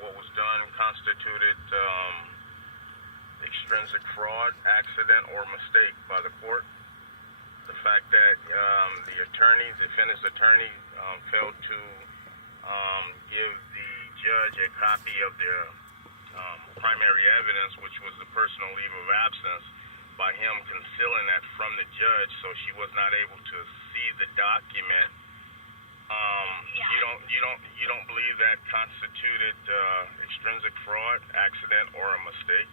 what was done constituted extrinsic fraud, accident, or mistake by the court. The fact that the defendant's attorney, failed to give the judge a copy of the primary evidence, which was the personal leave of absence, by him concealing that from the judge, so she was not able to see the document. You don't believe that constituted extrinsic fraud, accident, or a mistake?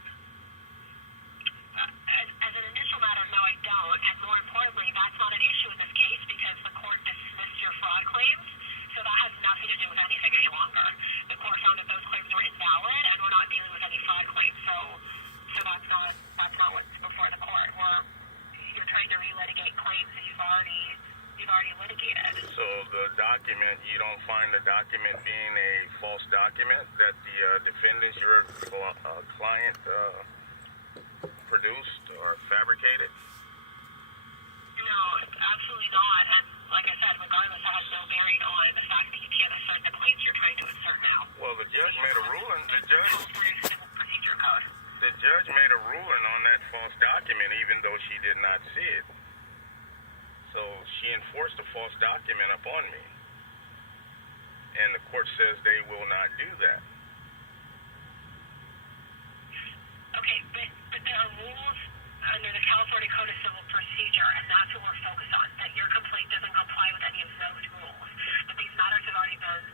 As an initial matter, no, I don't. And more importantly, that's not an issue in this case because the court dismissed your fraud claims, so that has nothing to do with anything any longer. The court found that those claims were invalid, and we're not dealing with any fraud claims. So that's not what's before the court. You're trying to relitigate claims that you've already litigated. So the document, you don't find the document being a false document that the defendant, your client, produced or fabricated? No, absolutely not. And like I said, regardless, that has no bearing on the fact that you can't assert the claims you're trying to assert now. Well, the judge made a ruling. The Civil Procedure Code. The judge made a ruling on that false document, even though she did not see it. So she enforced a false document upon me. And the court says they will not do that. Okay, but there are rules under the California Code of Civil Procedure, and that's what we're focused on, that your complaint doesn't comply with any of those rules, that these matters have already been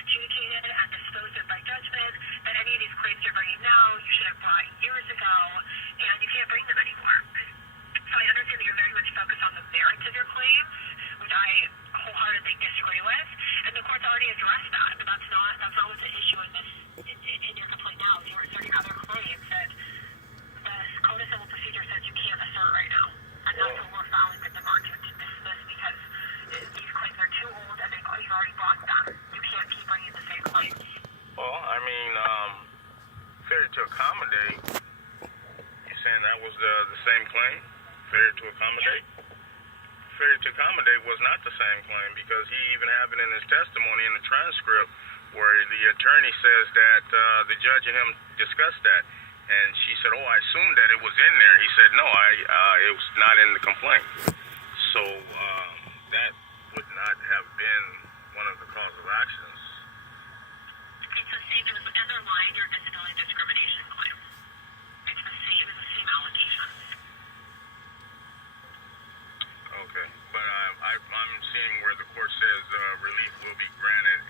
adjudicated and disposed of by judgment, that any of these claims you're bringing now, you should have brought years ago, and you can't bring them anymore. So I understand that you're very much focused on the merits of your claims, which I wholeheartedly disagree with, and the court's already addressed that, but that's not what's the issue in your complaint now. You were asserting other claims that the Code of Civil Procedure says you can't assert right now, and that's what we're filing the demand to dismiss because these claims are too old and you've already brought them. You can't keep bringing the same claims. Well, I mean, failure to accommodate, you're saying that was the same claim? Failure to accommodate? Failure to accommodate was not the same claim because he even had it in his testimony in the transcript where the attorney says that the judge and him discussed that. And she said, oh, I assumed that it was in there. He said, no, it was not in the complaint. So that would not have been one of the cause of actions. It's the same. It was underlying your disability discrimination claim. It's the same. It was the same allegations. Okay. But I'm seeing where the court says relief will be granted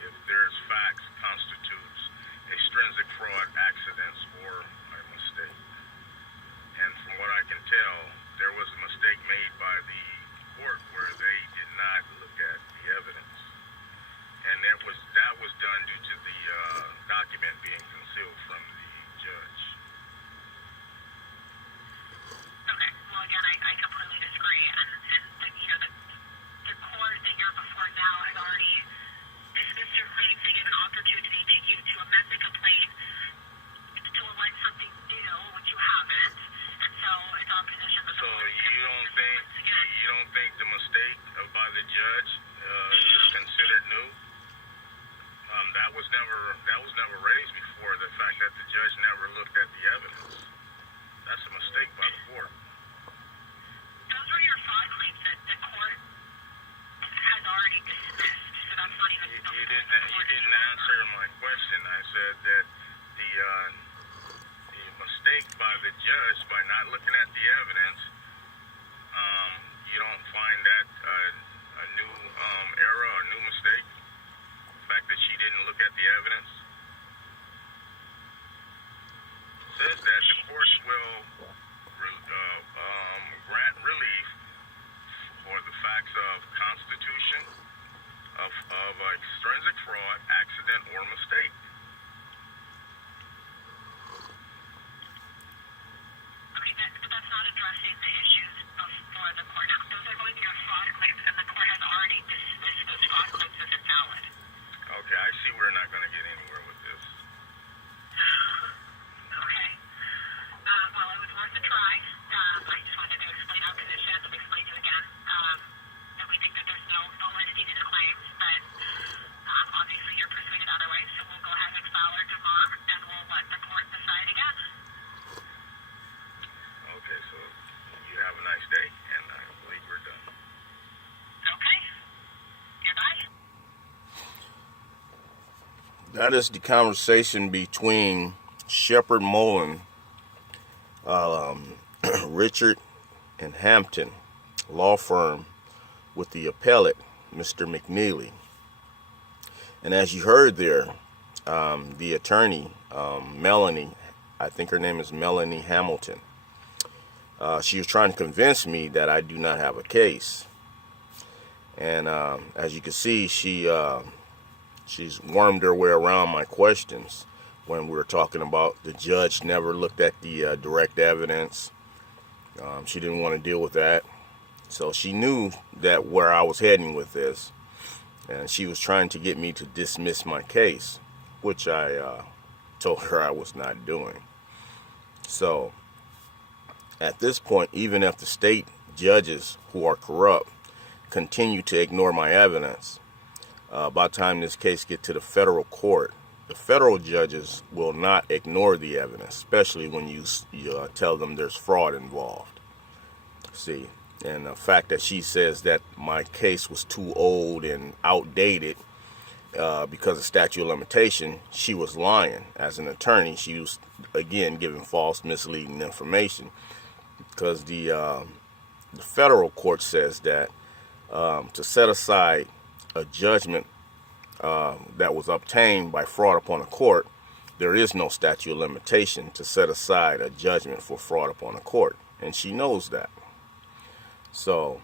if there's facts constitutes extrinsic fraud, accidents, or a mistake. And from what I can tell, there was a mistake made by the court where they did not look at the evidence. And that was done due to the document being concealed from the judge. Okay. Well, again, I completely disagree. And the court that you're before now has already dismissed your claims. They gave an opportunity to you to amend the complaint to allege something new, which you haven't. And so it's our position that so you don't think the mistake by the judge is considered new? That was never raised before. The fact that the judge never looked at the evidence. That's a mistake by the court. Those are your fraud claims that the court has already dismissed. So that's not even. You didn't answer my question. I said that the mistake by the judge by not looking at the evidence, you don't find that a new error or new mistake? The fact that she didn't look at the evidence? It says that the courts will grant relief for the facts of constitution, of extrinsic fraud, accident, or mistake. Okay, but that's not addressing the issues before the court. Now, those are going to be your fraud claims, and the court has already dismissed those fraud claims as invalid. Okay, I see we're That is the conversation between Sheppard, Mullin, Richard and Hampton law firm with the appellate, Mr. McNeely. And as you heard there, the attorney, Melanie, I think her name is Melanie Hamilton, she was trying to convince me that I do not have a case. And as you can see, she's wormed her way around my questions when we were talking about the judge never looked at the direct evidence. She didn't want to deal with that. So she knew that where I was heading with this. And she was trying to get me to dismiss my case, which I told her I was not doing. So at this point, even if the state judges who are corrupt continue to ignore my evidence, by the time this case gets to the federal court, the federal judges will not ignore the evidence, especially when you tell them there's fraud involved. See, and the fact that she says that my case was too old and outdated because of statute of limitation, she was lying. As an attorney, she was, again, giving false, misleading information, because the federal court says that to set aside a judgment that was obtained by fraud upon a court, there is no statute of limitation to set aside a judgment for fraud upon a court, and she knows that. So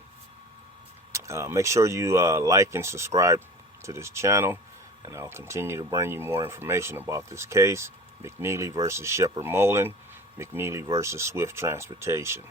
make sure you like and subscribe to this channel, and I'll continue to bring you more information about this case, McNeely versus Sheppard Mullin, McNeely versus Swift Transportation.